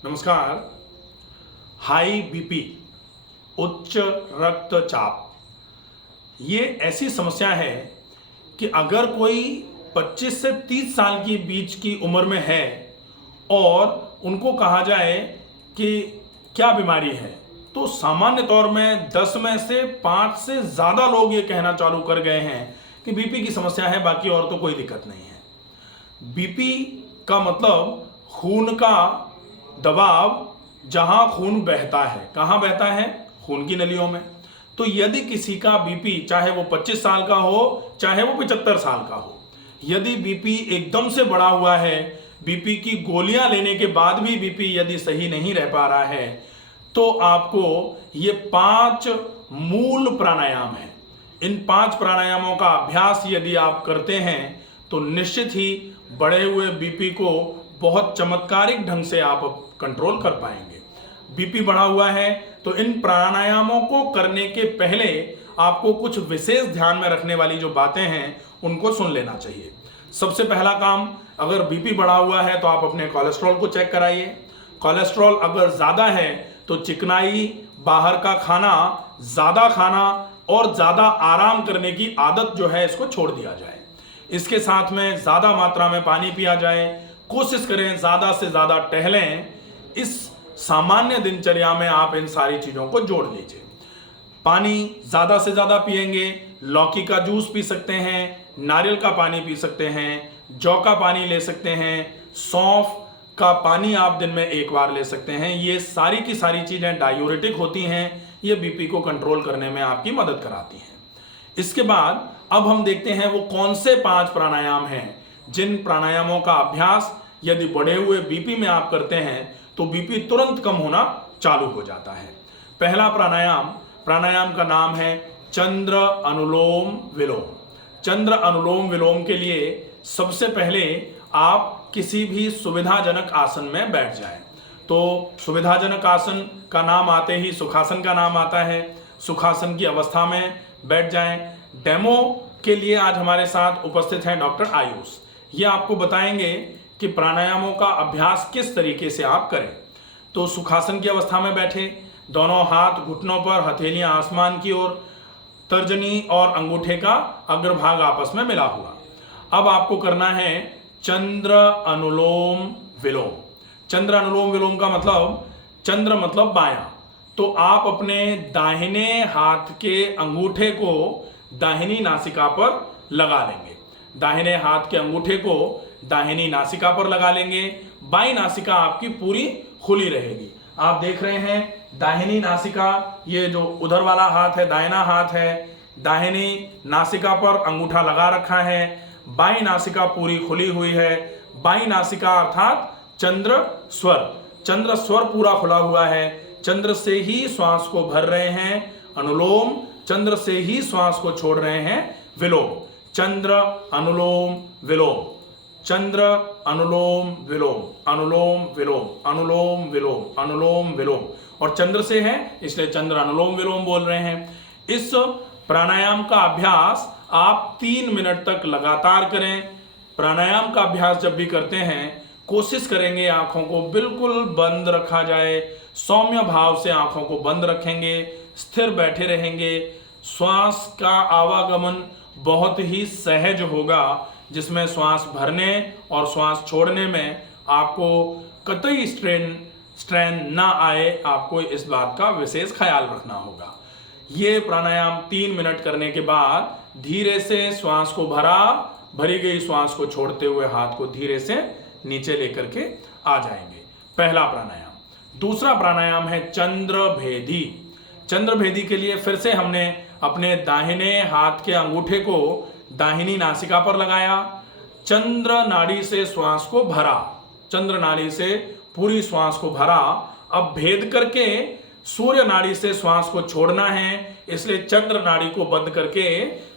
नमस्कार। High BP, उच्च रक्तचाप, ये ऐसी समस्या है कि अगर कोई 25 से 30 साल के बीच की उम्र में है और उनको कहा जाए कि क्या बीमारी है, तो सामान्य तौर में 10 में से 5 से ज़्यादा लोग ये कहना चालू कर गए हैं कि बीपी की समस्या है, बाकी और तो कोई दिक्कत नहीं है। बीपी का मतलब खून का दबाव, जहां खून बहता है। कहां बहता है? खून की नलियों में। तो यदि किसी का बीपी, चाहे वो 25 साल का हो चाहे वो 75 साल का हो, यदि बीपी एकदम से बढ़ा हुआ है, बीपी की गोलियां लेने के बाद भी बीपी यदि सही नहीं रह पा रहा है, तो आपको ये 5 मूल प्राणायाम है। इन 5 प्राणायामों का अभ्यास यदि आप करते हैं तो निश्चित ही बढ़े हुए बीपी को बहुत चमत्कारिक ढंग से आप कंट्रोल कर पाएंगे। बीपी बढ़ा हुआ है तो इन प्राणायामों को करने के पहले आपको कुछ विशेष ध्यान में रखने वाली जो बातें हैं उनको सुन लेना चाहिए। सबसे पहला काम, अगर बीपी बढ़ा हुआ है तो आप अपने कोलेस्ट्रॉल को चेक कराइए। कोलेस्ट्रॉल अगर ज़्यादा है तो चिकनाई, बाहर का खाना, ज़्यादा खाना और ज़्यादा आराम करने की आदत जो है इसको छोड़ दिया जाए। इसके साथ में ज़्यादा मात्रा में पानी पिया जाए। कोशिश करें ज़्यादा से ज़्यादा टहलें। इस सामान्य दिनचर्या में आप इन सारी चीज़ों को जोड़ लीजिए। पानी ज़्यादा से ज़्यादा पिएंगे। लौकी का जूस पी सकते हैं, नारियल का पानी पी सकते हैं, जौ का पानी ले सकते हैं, सौंफ का पानी आप दिन में 1 बार ले सकते हैं। ये सारी की सारी चीज़ें डायूरेटिक होती हैं, ये बीपी को कंट्रोल करने में आपकी मदद कराती हैं। इसके बाद अब हम देखते हैं वो कौन से 5 प्राणायाम हैं जिन प्राणायामों का अभ्यास यदि बढ़े हुए बीपी में आप करते हैं तो बीपी तुरंत कम होना चालू हो जाता है। पहला प्राणायाम का नाम है चंद्र अनुलोम विलोम। चंद्र अनुलोम विलोम के लिए सबसे पहले आप किसी भी सुविधाजनक आसन में बैठ जाएं। तो सुविधाजनक आसन का नाम आते ही सुखासन का नाम आता है। सुखासन की अवस्था में बैठ जाएं। डेमो के लिए आज हमारे साथ उपस्थित हैं डॉक्टर आयुष। ये आपको बताएंगे कि प्राणायामों का अभ्यास किस तरीके से आप करें। तो सुखासन की अवस्था में बैठे, दोनों हाथ घुटनों पर, हथेलियां आसमान की ओर, तर्जनी और अंगूठे का अग्रभाग आपस में मिला हुआ। अब आपको करना है चंद्र अनुलोम विलोम। चंद्र अनुलोम विलोम का मतलब, चंद्र मतलब बायां, तो आप अपने दाहिने हाथ के अंगूठे को दाहिनी नासिका पर लगा लेंगे। दाहिने हाथ के अंगूठे को दाहिनी नासिका पर लगा लेंगे। बाईं नासिका आपकी पूरी खुली रहेगी। आप देख रहे हैं दाहिनी नासिका, ये जो उधर वाला हाथ है दाहिना हाथ है, दाहिनी नासिका पर अंगूठा लगा रखा है। बाईं नासिका पूरी खुली हुई है। बाईं नासिका अर्थात चंद्र स्वर पूरा खुला हुआ है। चंद्र से ही श्वास को भर रहे हैं अनुलोम, चंद्र से ही श्वास को छोड़ रहे हैं विलोम। चंद्र अनुलोम विलोम, चंद्र अनुलोम विलोम, अनुलोम विलोम, अनुलोम विलोम, अनुलोम विलोम। और चंद्र से है इसलिए चंद्र अनुलोम विलोम बोल रहे हैं। इस प्राणायाम का अभ्यास आप 3 मिनट तक लगातार करें। प्राणायाम का अभ्यास जब भी करते हैं कोशिश करेंगे आंखों को बिल्कुल बंद रखा जाए। सौम्य भाव से आंखों को बंद रखेंगे, स्थिर बैठे रहेंगे। श्वास का आवागमन बहुत ही सहज होगा, जिसमें श्वास भरने और श्वास छोड़ने में आपको कतई स्ट्रेन ना आए। आपको इस बात का विशेष ख्याल रखना होगा। ये प्राणायाम 3 मिनट करने के बाद धीरे से श्वास को भरी गई श्वास को छोड़ते हुए हाथ को धीरे से नीचे लेकर के आ जाएंगे। पहला प्राणायाम। दूसरा प्राणायाम है चंद्रभेदी। चंद्रभेदी के लिए फिर से हमने अपने दाहिने हाथ के अंगूठे को दाहिनी नासिका पर लगाया। चंद्र नाड़ी से श्वास को भरा, चंद्र नाड़ी से पूरी श्वास को भरा। अब भेद करके सूर्य नाड़ी से श्वास को छोड़ना है, इसलिए चंद्र नाड़ी को बंद करके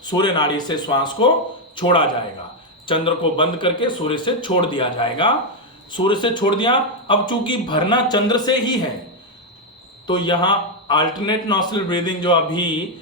सूर्य नाड़ी से श्वास को छोड़ा जाएगा। चंद्र को बंद करके सूर्य से छोड़ दिया जाएगा। सूर्य से छोड़ दिया। अब चूंकि भरना चंद्र से ही है तो यहां अल्टरनेट नॉस्ट्रल ब्रीदिंग, जो अभी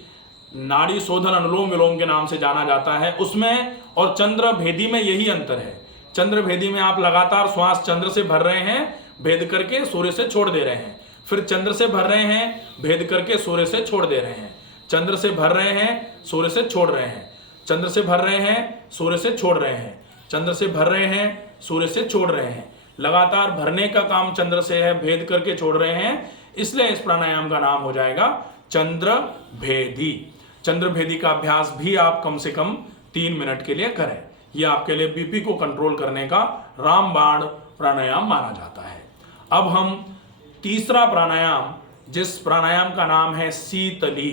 नाड़ी शोधन अनुलोम विलोम के नाम से जाना जाता है, उसमें और चंद्र भेदी में यही अंतर है चंद्रभेदी में आप लगातार श्वास चंद्र से भर रहे हैं, भेद करके सूर्य से छोड़ दे रहे हैं, फिर चंद्र से भर रहे हैं, भेद करके सूर्य से छोड़ दे रहे हैं, चंद्र से भर रहे हैं, सूर्य से छोड़ रहे हैं, चंद्र से भर रहे हैं, सूर्य से छोड़ रहे हैं, चंद्र से भर रहे हैं, सूर्य से छोड़ रहे हैं। लगातार भरने का काम चंद्र से है, भेद करके छोड़ रहे हैं, इसलिए इस प्राणायाम का नाम हो जाएगा चंद्रभेदी। चंद्रभेदी का अभ्यास भी आप कम से कम 3 मिनट के लिए करें। यह आपके लिए बीपी को कंट्रोल करने का रामबाण प्राणायाम माना जाता है। अब हम तीसरा प्राणायाम, जिस प्राणायाम का नाम है शीतली।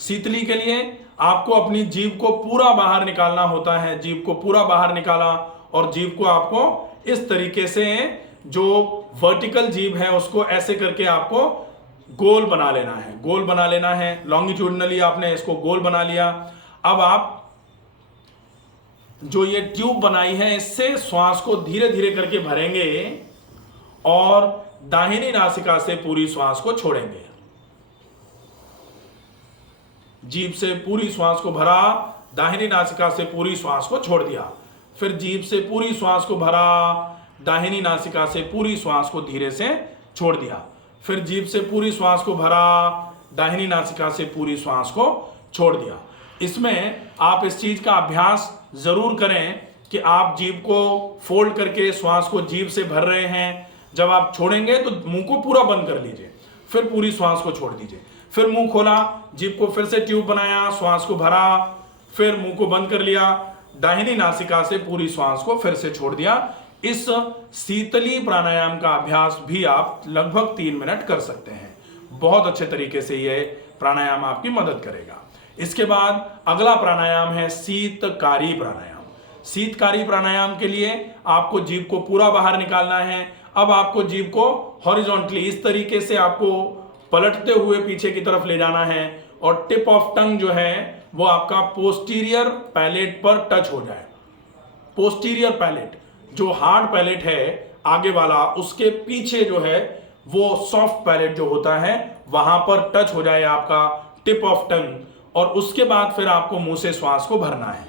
शीतली के लिए आपको अपनी जीभ को पूरा बाहर निकालना होता है। जीभ को पूरा बाहर निकाला और जीभ को आपको इस तरीके से, जो वर्टिकल जीभ है उसको ऐसे करके आपको गोल बना लेना है, गोल बना लेना है। लॉन्गिट्यूडनली आपने इसको गोल बना लिया। अब आप जो ये ट्यूब बनाई है इससे श्वास को धीरे धीरे करके भरेंगे और दाहिनी नासिका से पूरी श्वास को छोड़ेंगे। जीभ से पूरी श्वास को भरा, दाहिनी नासिका से पूरी श्वास को छोड़ दिया। फिर जीभ से पूरी श्वास को भरा, दाहिनी नासिका से पूरी श्वास को धीरे से छोड़ दिया। फिर जीभ से पूरी श्वास को भरा, दाहिनी नासिका से पूरी श्वास को छोड़ दिया। इसमें आप इस चीज का अभ्यास जरूर करें कि आप जीभ को फोल्ड करके श्वास को जीभ से भर रहे हैं। जब आप छोड़ेंगे तो मुंह को पूरा बंद कर लीजिए, फिर पूरी श्वास को छोड़ दीजिए। फिर मुंह खोला, जीभ को फिर से ट्यूब बनाया, श्वास को भरा, फिर मुंह को बंद कर लिया, दाहिनी नासिका से पूरी श्वास को फिर से छोड़ दिया। इस शीतली प्राणायाम का अभ्यास भी आप लगभग 3 मिनट कर सकते हैं। बहुत अच्छे तरीके से यह प्राणायाम आपकी मदद करेगा। इसके बाद अगला प्राणायाम है शीतकारी प्राणायाम। शीतकारी प्राणायाम के लिए आपको जीभ को पूरा बाहर निकालना है। अब आपको जीभ को हॉरिजॉन्टली इस तरीके से आपको पलटते हुए पीछे की तरफ ले जाना है और टिप ऑफ टंग जो है वो आपका पोस्टीरियर पैलेट पर टच हो जाए। पोस्टीरियर पैलेट, जो हार्ड पैलेट है आगे वाला, उसके पीछे जो है वो सॉफ्ट पैलेट जो होता है वहां पर टच हो जाए आपका टिप ऑफ टंग। और उसके बाद फिर आपको मुंह से श्वास को भरना है,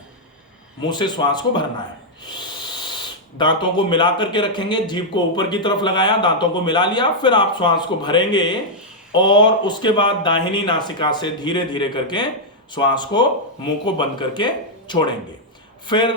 मुंह से श्वास को भरना है। दांतों को मिला करके रखेंगे, जीभ को ऊपर की तरफ लगाया, दांतों को मिला लिया, फिर आप श्वास को भरेंगे और उसके बाद दाहिनी नासिका से धीरे धीरे करके श्वास को मुंह को बंद करके छोड़ेंगे। फिर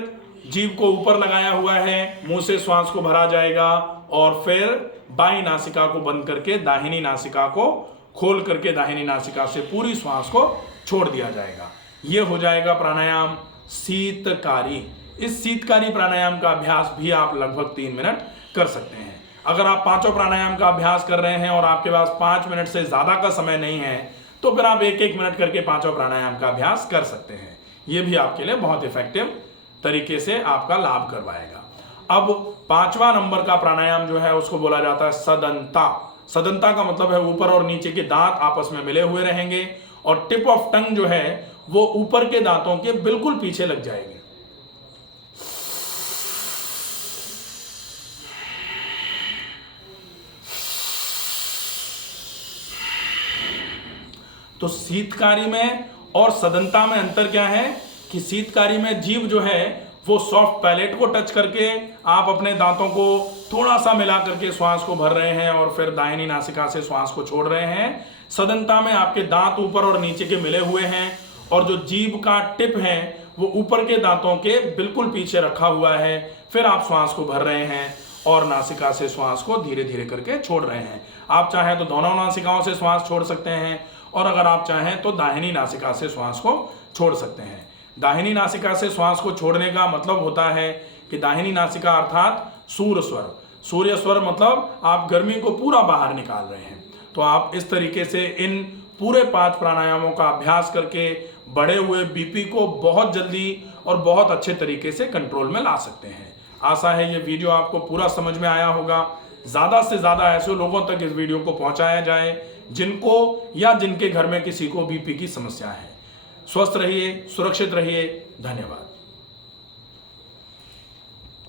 जीभ को ऊपर लगाया हुआ है, मुंह से श्वास को भरा जाएगा और फिर बाईं नासिका को बंद करके दाहिनी नासिका को खोल करके दाहिनी नासिका से पूरी श्वास को छोड़ दिया जाएगा। यह हो जाएगा प्राणायाम शीतकारी। इस शीतकारी प्राणायाम का अभ्यास भी आप लगभग 3 मिनट कर सकते हैं। अगर आप 5 प्राणायाम का अभ्यास कर रहे हैं और आपके पास 5 मिनट से ज्यादा का समय नहीं है तो फिर आप 1-1 मिनट करके 5 प्राणायाम का अभ्यास कर सकते हैं। यह भी आपके लिए बहुत इफेक्टिव तरीके से आपका लाभ करवाएगा। अब 5वां नंबर का प्राणायाम जो है उसको बोला जाता है सदंता। सदंता का मतलब है ऊपर और नीचे के दांत आपस में मिले हुए रहेंगे और टिप ऑफ टंग जो है वो ऊपर के दांतों के बिल्कुल पीछे लग जाएगी। तो शीतकारी में और सदंता में अंतर क्या है कि शीतकारी में जीभ जो है वो सॉफ्ट पैलेट को टच करके आप अपने दांतों को थोड़ा सा मिला करके श्वास को भर रहे हैं और फिर दाहिनी नासिका से श्वास को छोड़ रहे हैं। सदंता में आपके दांत ऊपर और नीचे के मिले हुए हैं और जो जीभ का टिप है वो ऊपर के दांतों के बिल्कुल पीछे रखा हुआ है। फिर आप श्वास को भर रहे हैं और नासिका से श्वास को धीरे धीरे करके छोड़ रहे हैं। आप चाहें तो दोनों नासिकाओं से श्वास छोड़ सकते हैं और अगर आप चाहें तो दाहिनी नासिका से श्वास को छोड़ सकते हैं। दाहिनी नासिका से श्वास को छोड़ने का मतलब होता है कि दाहिनी नासिका अर्थात सूर्य स्वर। सूर्य स्वर मतलब आप गर्मी को पूरा बाहर निकाल रहे हैं। तो आप इस तरीके से इन पूरे 5 प्राणायामों का अभ्यास करके बढ़े हुए बीपी को बहुत जल्दी और बहुत अच्छे तरीके से कंट्रोल में ला सकते हैं। आशा है ये वीडियो आपको पूरा समझ में आया होगा। ज़्यादा से ज़्यादा ऐसे लोगों तक इस वीडियो को पहुंचाया जाए जिनको या जिनके घर में किसी को बीपी की समस्या है। स्वस्थ रहिए, सुरक्षित रहिए। धन्यवाद।